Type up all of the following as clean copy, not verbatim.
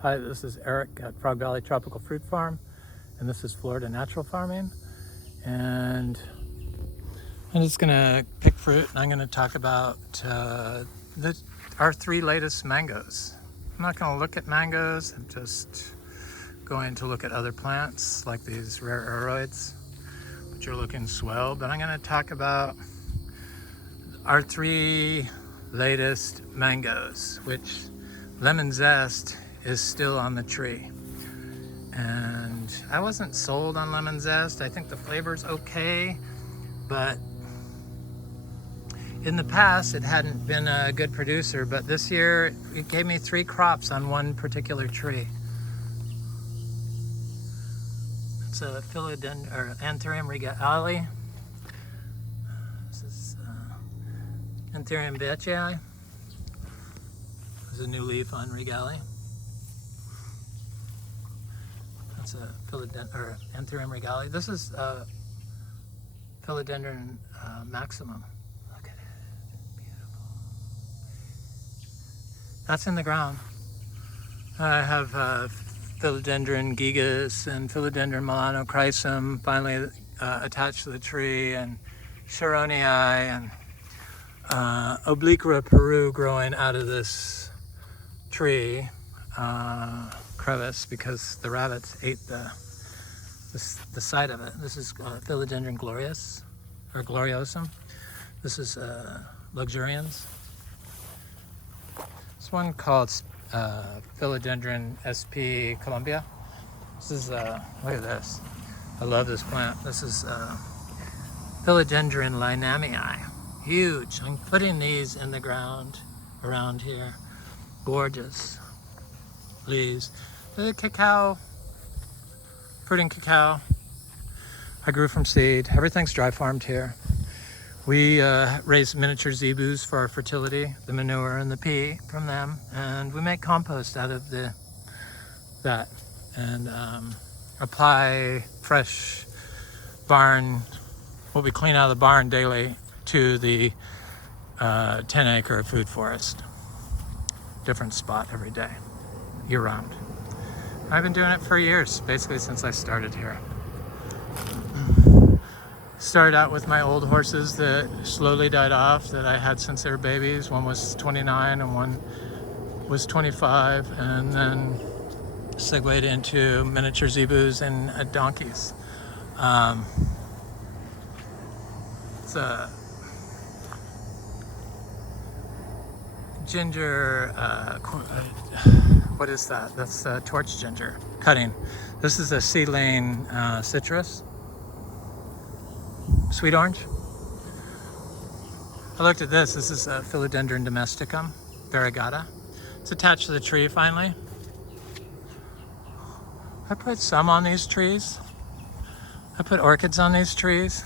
Hi, this is Eric at Frog Valley Tropical Fruit Farm, and this is Florida Natural Farming. And I'm just gonna pick fruit, and I'm gonna talk about our 3 latest mangoes. I'm not gonna look at mangoes, I'm just going to look at other plants like these rare Aroids, which are looking swell. But I'm gonna talk about our 3 latest mangoes, which lemon zest is still on the tree. And I wasn't sold on lemon zest. I think the flavor's okay, but in the past it hadn't been a good producer, but this year it gave me 3 crops on one particular tree. It's a Philodendron or Anthurium regali. This is Anthurium veitchii. There's a new leaf on regali. That's a Philodendron or Anthurium regali. This is Philodendron maximum. Look at it, beautiful. That's in the ground. I have Philodendron gigas and Philodendron melanochrysum finally attached to the tree, and Sharonii and Obliqua Peru growing out of this tree crevice because the rabbits ate the side of it. This is Philodendron glorious or gloriosum. This is luxurians. This one called Philodendron SP Columbia. This is look at this. I love this plant. This is Philodendron linamii. Huge. I'm putting these in the ground around here. Gorgeous leaves. The cacao, fruit and cacao, I grew from seed. Everything's dry farmed here. We raise miniature zebus for our fertility, the manure and the pee from them, and we make compost out of that and apply fresh barn, what we clean out of the barn daily, to the 10-acre food forest. Different spot every day, year round. I've been doing it for years, basically since I started here. Started out with my old horses that slowly died off that I had since they were babies. One was 29 and one was 25, and then segued into miniature zebus and donkeys. It's a ginger, what is that? That's torch ginger cutting. This is a seedling citrus, sweet orange. I looked at this. This is a Philodendron domesticum, variegata. It's attached to the tree finally. I put some on these trees. I put orchids on these trees.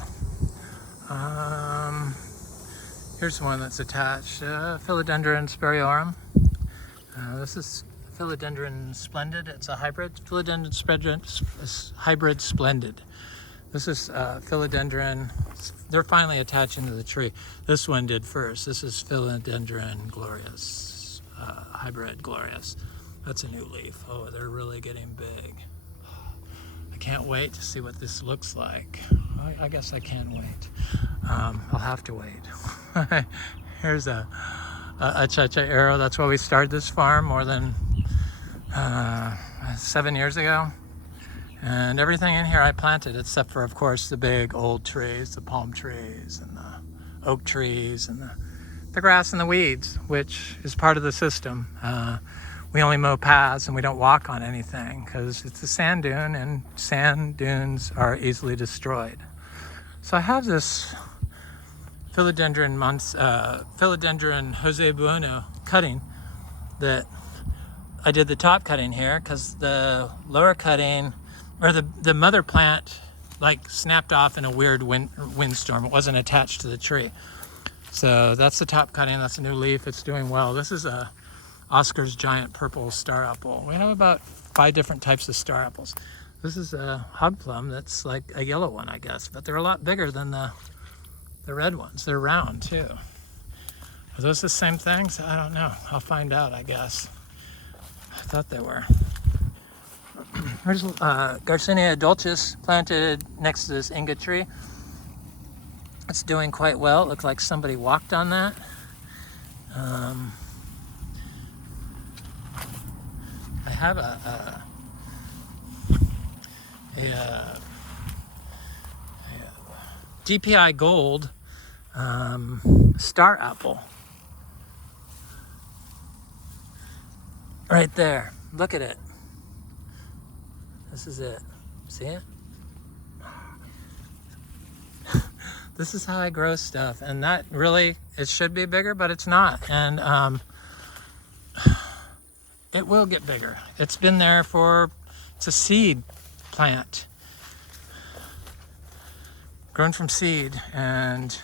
Here's one that's attached, Philodendron speriorum. This is Philodendron splendid. It's a hybrid. Philodendron hybrid splendid. This is Philodendron. They're finally attaching to the tree. This one did first. This is Philodendron glorious, hybrid glorious. That's a new leaf. Oh, they're really getting big. I can't wait to see what this looks like. I guess I can wait. I'll have to wait. Here's a Achachairu. That's why we started this farm more than 7 years ago. And everything in here I planted, except for, of course, the big old trees, the palm trees and the oak trees and the grass and the weeds, which is part of the system. We only mow paths and we don't walk on anything because it's a sand dune and sand dunes are easily destroyed. So I have this Philodendron Jose Bueno cutting that I did the top cutting here because the lower cutting, or the mother plant, like snapped off in a weird windstorm. It wasn't attached to the tree. So that's the top cutting. That's a new leaf. It's doing well. This is a Oscar's giant purple star apple. We have about 5 different types of star apples. This is a hog plum that's like a yellow one, I guess, but they're a lot bigger than the red ones. They're round too. Are those the same things? I don't know. I'll find out, I guess. I thought they were. Here's Garcinia dulcis planted next to this inga tree. It's doing quite well. It looks like somebody walked on that. I have a DPI Gold star apple. Right there. Look at it. This is it. See it? This is how I grow stuff. And that really, it should be bigger, but it's not. And it will get bigger. It's been there it's a seed plant. Grown from seed. And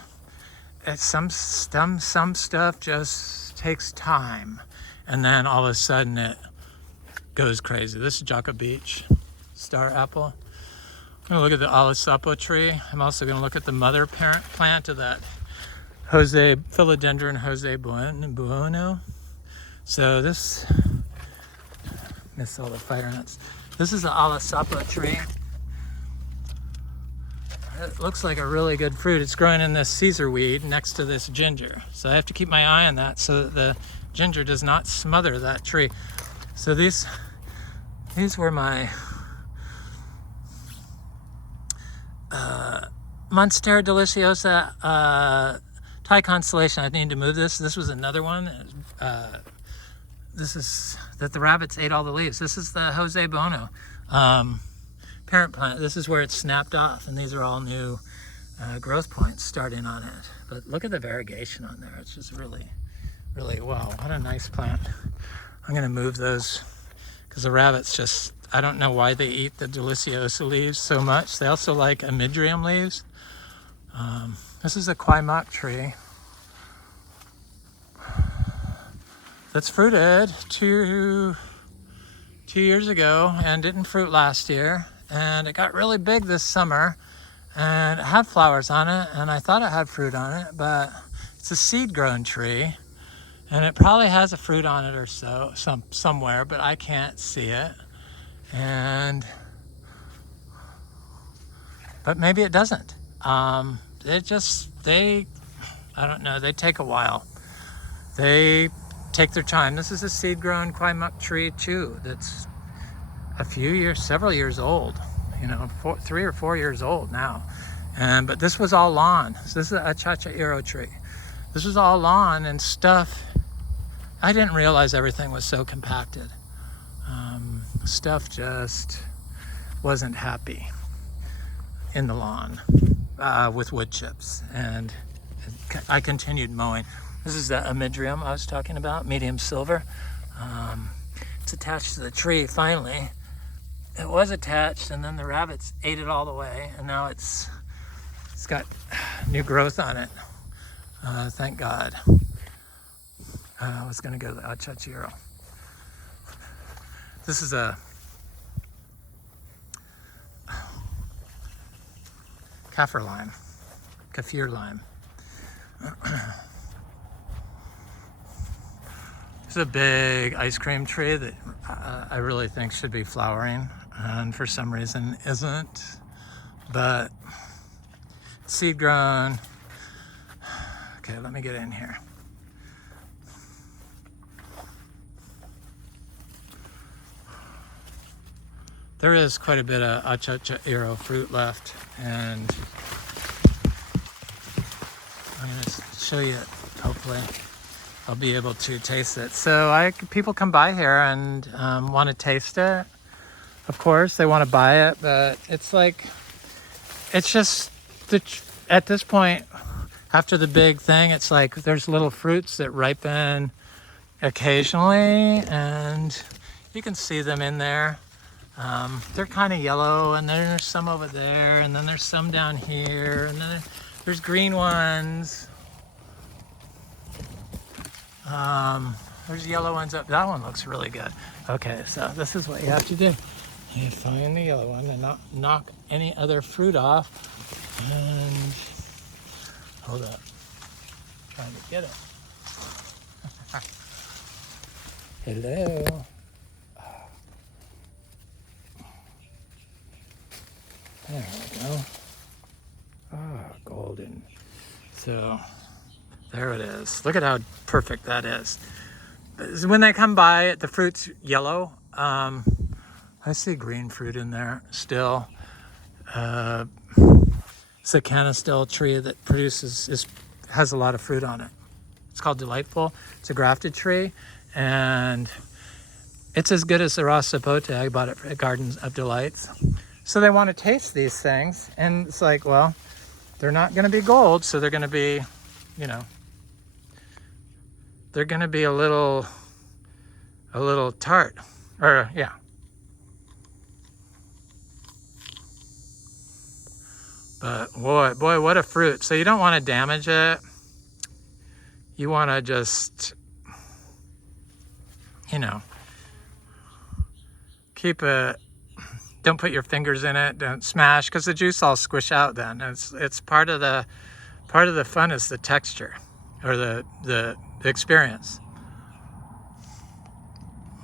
it's some stuff just takes time. And then all of a sudden it goes crazy. This is Jaco Beach star apple. I'm gonna look at the Alisapa tree. I'm also gonna look at the mother parent plant of that Philodendron Jose Bueno. So this, miss all the fire nuts. This is the Alisapa tree. It looks like a really good fruit. It's growing in this Caesar weed next to this ginger. So I have to keep my eye on that so that the ginger does not smother that tree. So these were my Monstera deliciosa Thai constellation. I need to move this. This was another one. This is that the rabbits ate all the leaves. This is the Jose Bono parent plant. This is where it's snapped off, and these are all new growth points starting on it. But look at the variegation on there. It's just really, wow, what a nice plant. I'm gonna move those because the rabbits just, I don't know why they eat the deliciosa leaves so much. They also like Anthurium leaves. This is a Kwai Muk tree that's fruited two years ago and didn't fruit last year. And it got really big this summer and it had flowers on it, and I thought it had fruit on it, but it's a seed grown tree and it probably has a fruit on it or so, somewhere, but I can't see it. But maybe it doesn't. I don't know, they take a while. They take their time. This is a seed grown Kwai Muk tree too that's several years old, 3 or 4 years old now. But this was all lawn. So this is a Achachairu tree. This was all lawn and stuff. I didn't realize everything was so compacted. Stuff just wasn't happy in the lawn with wood chips, and I continued mowing. This is the Anthurium I was talking about, medium silver. It's attached to the tree finally. It was attached, and then the rabbits ate it all the way, and now it's got new growth on it. Thank God. I was going to go to the Achachairu. This is a kaffir lime. It's a big ice cream tree that I really think should be flowering, and for some reason isn't. But seed grown. Okay, let me get in here. There is quite a bit of Achachairu fruit left, and I'm going to show you it. Hopefully I'll be able to taste it. So people come by here and want to taste it. Of course, they want to buy it, but it's just at this point, after the big thing, it's like there's little fruits that ripen occasionally, and you can see them in there. They're kind of yellow, and then there's some over there, and then there's some down here, and then there's green ones. There's yellow ones up. That one looks really good. Okay, so this is what you have to do. You find the yellow one and not knock any other fruit off. And hold up. Trying to get it. Hello. There we go. Ah, golden. So there it is. Look at how perfect that is. When they come by, the fruit's yellow. I see green fruit in there still. It's a canistel tree that has a lot of fruit on it. It's called Delightful. It's a grafted tree, and it's as good as the raw sapote. I bought it at Gardens of Delights. So they want to taste these things, and it's like, well, they're not going to be gold, so they're going to be, you know, they're going to be a little tart, or yeah. But boy, what a fruit. So you don't want to damage it. You want to just, you know, keep it, don't put your fingers in it, don't smash, because the juice all squish out then. It's part of the fun is the texture, or the experience.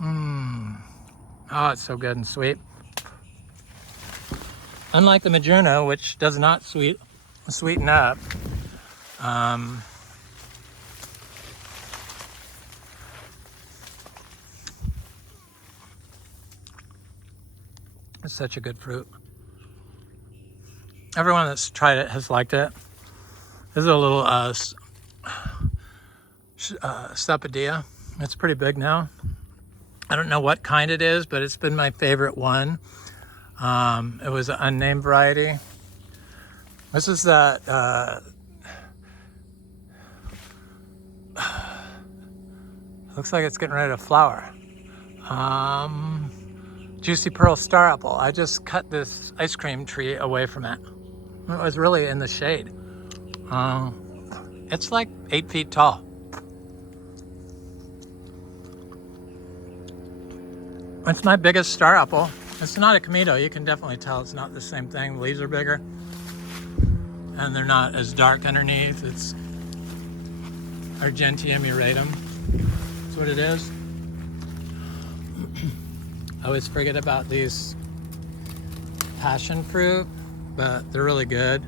Oh, it's so good and sweet. Unlike the Madruno, which does not sweeten up, it's such a good fruit. Everyone that's tried it has liked it. This is a little Sapadilla. It's pretty big now. I don't know what kind it is, but it's been my favorite one. It was an unnamed variety. This is that looks like it's getting ready to flower. Juicy Pearl Star Apple. I just cut this ice cream tree away from it. It was really in the shade. It's like 8 feet tall. It's my biggest star apple. It's not a Camito. You can definitely tell it's not the same thing. The leaves are bigger, and they're not as dark underneath. It's Argentium uratum. That's what it is. I always forget about these passion fruit, but they're really good.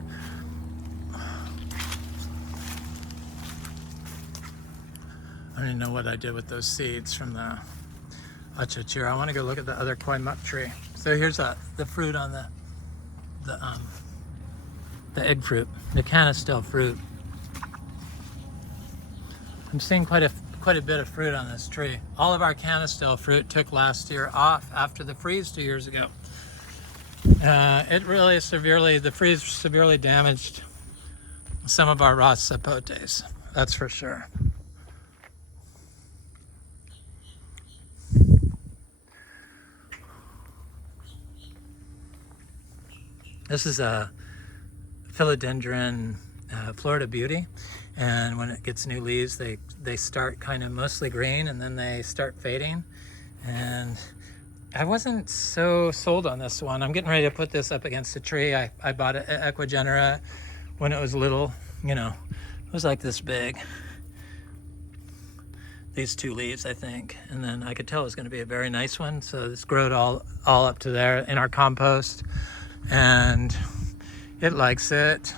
I don't even know what I did with those seeds from the Achachairu. I want to go look at the other Kwai Muk tree. So here's the fruit on the egg fruit, the canistel fruit. I'm seeing quite a bit of fruit on this tree. All of our canistel fruit took last year off after the freeze 2 years ago. The freeze severely damaged some of our raw sapotes. That's for sure. This is a Philodendron Florida Beauty, and when it gets new leaves, they start kind of mostly green, and then they start fading. And I wasn't so sold on this one. I'm getting ready to put this up against a tree. I bought it at Equigenera when it was little. You know, it was like this big. These 2 leaves, I think, and then I could tell it was going to be a very nice one. So this growed all up to there in our compost, and it likes it.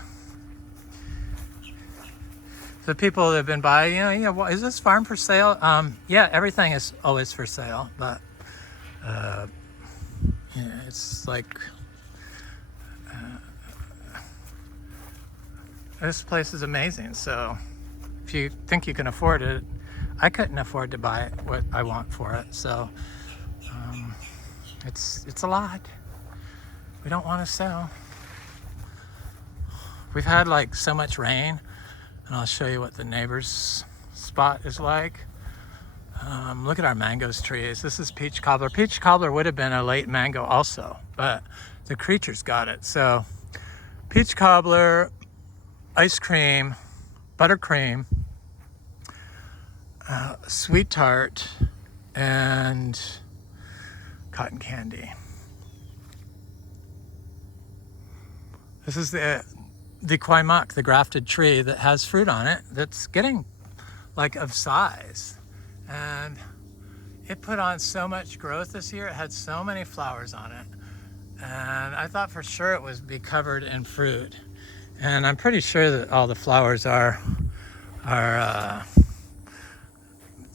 The people that have been by, well, is this farm for sale? Yeah, everything is always for sale, but yeah, it's like this place is amazing. So if you think you can afford it, I couldn't afford to buy what I want for it. So it's a lot. We don't want to sell. We've had like so much rain, and I'll show you what the neighbor's spot is like. Look at our mangoes trees. This is peach cobbler. Peach cobbler would have been a late mango also, but the creatures got it. So peach cobbler, ice cream, buttercream, sweet tart, and cotton candy. This is the Kwai Muk, the grafted tree that has fruit on it that's getting like of size. And it put on so much growth this year. It had so many flowers on it. And I thought for sure it would be covered in fruit. And I'm pretty sure that all the flowers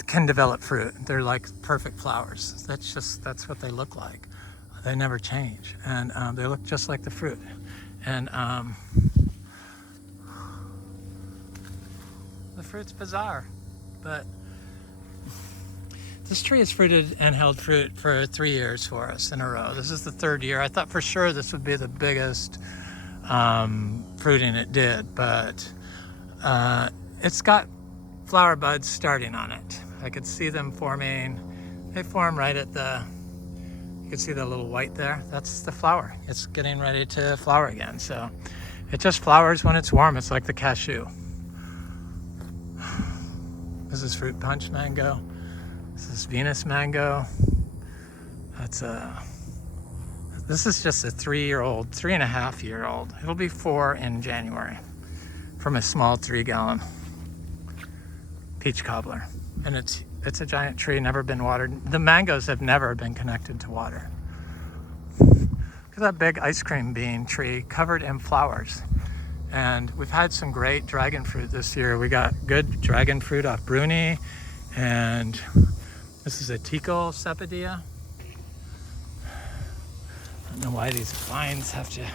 can develop fruit. They're like perfect flowers. That's what they look like. They never change, and they look just like the fruit. And the fruit's bizarre, but this tree has fruited and held fruit for 3 years for us in a row. This is the 3rd year. I thought for sure this would be the biggest fruiting it did, but it's got flower buds starting on it. I could see them forming. They form right at you can see the little white there. That's the flower. It's getting ready to flower again. So it just flowers when it's warm. It's like the cashew. This is fruit punch mango. This is Venus mango. This is just a 3-year-old, 3.5-year-old. It'll be 4 in January from a small 3-gallon peach cobbler. And it's a giant tree, never been watered. The mangoes have never been connected to water. Look at that big ice cream bean tree covered in flowers. And we've had some great dragon fruit this year. We got good dragon fruit off Bruni, and this is a Tico Cepadia. I don't know why these vines have to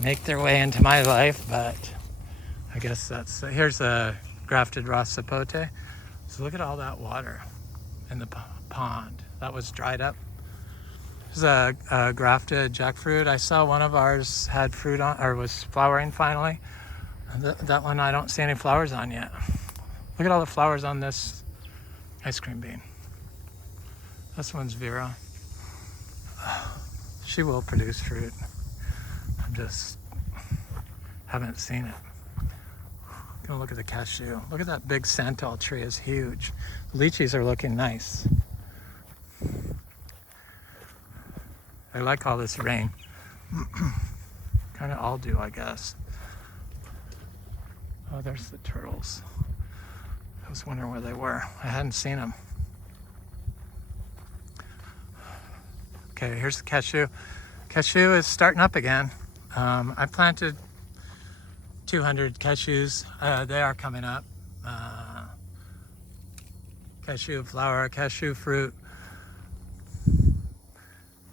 make their way into my life, but I guess here's a grafted raw sapote. So look at all that water in the pond. That was dried up. There's a grafted jackfruit. I saw one of ours had fruit on, or was flowering finally. That one I don't see any flowers on yet. Look at all the flowers on this ice cream bean. This one's Vera. She will produce fruit. I just haven't seen it. Gonna look at the cashew. Look at that big santal tree, is huge. The lychees are looking nice. I like all this rain. Kind of all do, I guess. Oh, there's the turtles. I was wondering where they were. I hadn't seen them. Okay, here's the cashew. Cashew is starting up again. I planted 200 cashews. They are coming up. Cashew flower, cashew fruit.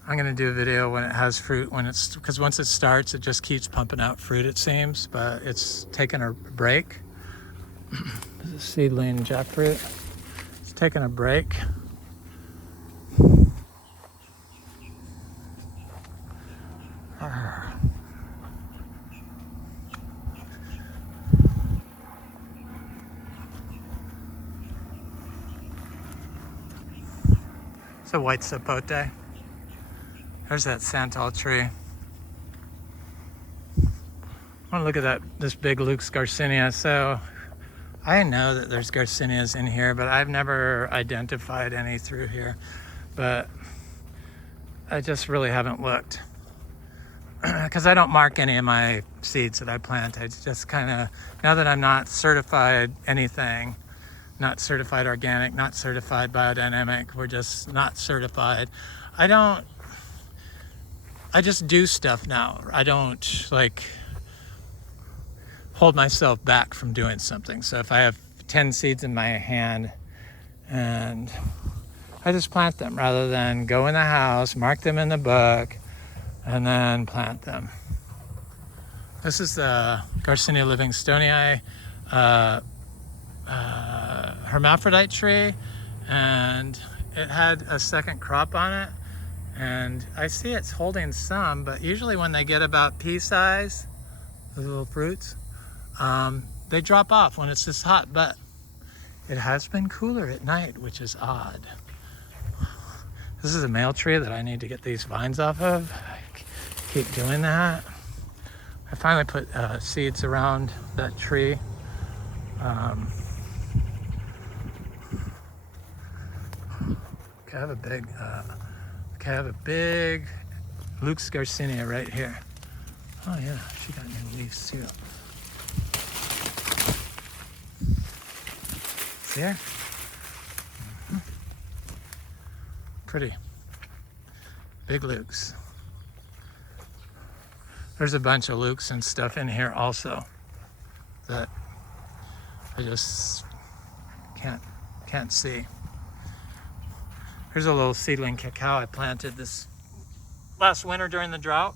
I'm gonna do a video when it has fruit, because once it starts, it just keeps pumping out fruit, it seems, but it's taking a break. This is seedling jackfruit. It's taking a break. It's a white sapote. There's that santal tree. I want to look at this big Luke's Garcinia. So I know that there's Garcinias in here, but I've never identified any through here. But I just really haven't looked. Because I don't mark any of my seeds that I plant. I just kind of, now that I'm not certified anything, not certified organic, not certified biodynamic, we're just not certified. I just do stuff now. I don't like hold myself back from doing something. So if I have 10 seeds in my hand, and I just plant them rather than go in the house, mark them in the book, and then plant them. This is the Garcinia Livingstonii hermaphrodite tree, and it had a second crop on it, and I see it's holding some, but usually when they get about pea size, the little fruits, they drop off when it's this hot, but it has been cooler at night, which is odd. This is a male tree that I need to get these vines off of. I keep doing that. I finally put seeds around that tree. I have a big Luke's Garcinia right here. Oh yeah, she got new leaves too. See her? Pretty. Big Luke's. There's a bunch of lukes and stuff in here also that I just can't see. Here's a little seedling cacao I planted this last winter during the drought.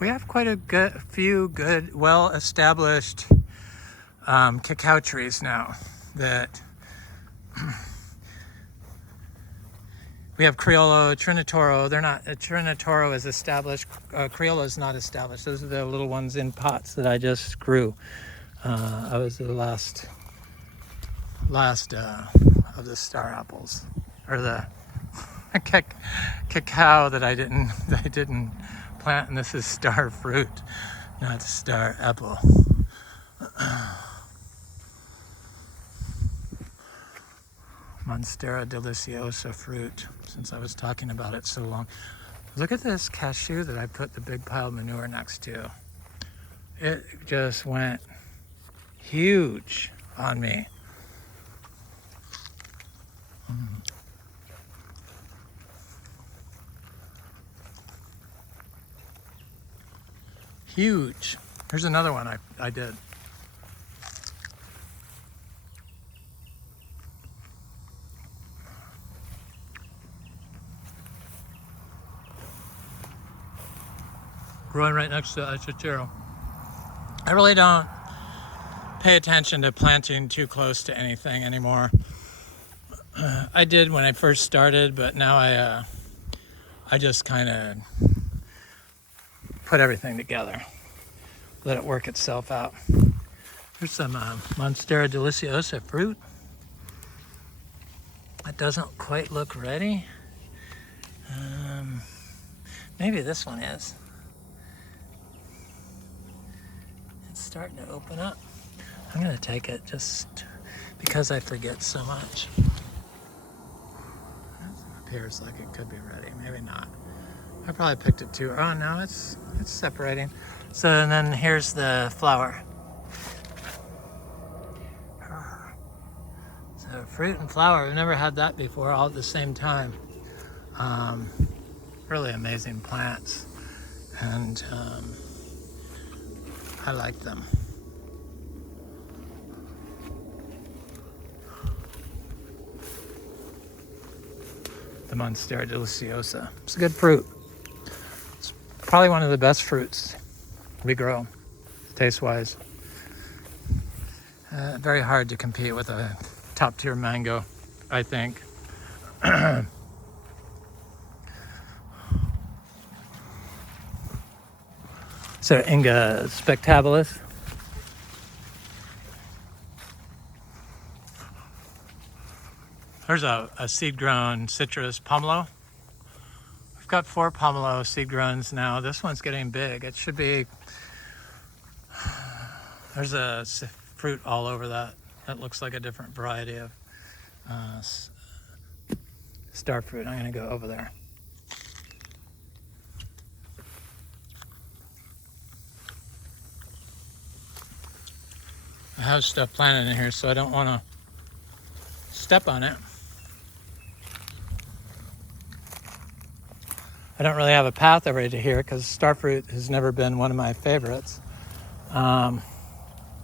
We have quite a few good, well-established cacao trees now that we have Criollo, Trinitoro. They're not, Trinitoro is established, Criollo is not established. Those are the little ones in pots that I just grew. I was the last of the star apples, or the cacao that I didn't plant, and this is star fruit, not star apple. Monstera deliciosa fruit, since I was talking about it so long. Look at this cashew that I put the big pile of manure next to. It just went huge on me. Huge. Here's another one I did. Growing right next to Achachairu. I really don't pay attention to planting too close to anything anymore. I did when I first started, but now I just kind of put everything together, let it work itself out. There's some Monstera deliciosa fruit. It doesn't quite look ready. Maybe this one is. It's starting to open up. I'm gonna take it just because I forget so much. It appears like it could be ready, maybe not. I probably picked it too. Oh no, it's separating. So and then here's the flower. So fruit and flower, I've never had that before, all at the same time. Really amazing plants, and I like them. The Monstera deliciosa. It's a good fruit. It's probably one of the best fruits we grow, taste-wise. Very hard to compete with a top-tier mango, I think. So Inga spectabilis. There's a seed-grown citrus pomelo. I've got 4 pomelo seed-growns now. This one's getting big. It should be, there's a fruit all over that. That looks like a different variety of star fruit. I'm gonna go over there. I have stuff planted in here, so I don't want to step on it. I don't really have a path over to here because starfruit has never been one of my favorites.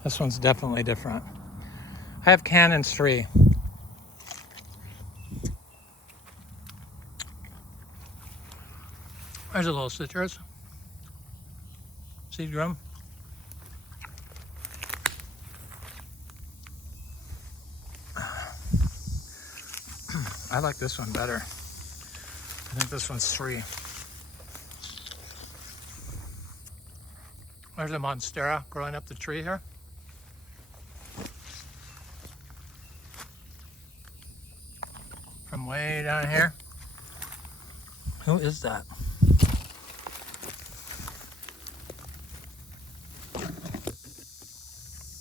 This one's definitely different. I have cannons 3. There's a little citrus. Seed grown. I like this one better. I think this one's 3. There's a Monstera growing up the tree here. From way down here. Who is that?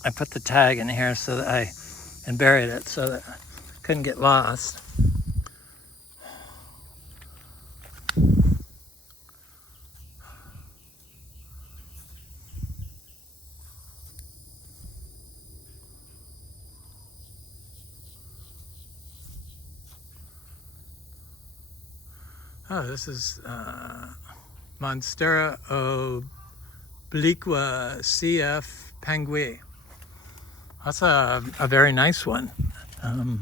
I put the tag in here so that and buried it so that I couldn't get lost. Oh, this is Monstera obliqua CF Pangui. That's a very nice one. I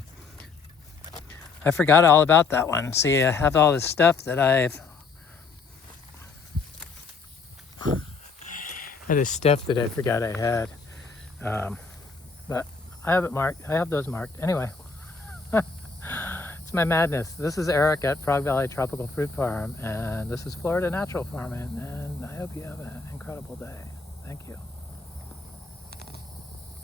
forgot all about that one. See, I have all this stuff that I forgot I had. But I have it marked. I have those marked. Anyway, it's my madness. This is Eric at Frog Valley Tropical Fruit Farm, and this is Florida Natural Farming, and I hope you have an incredible day. Thank you.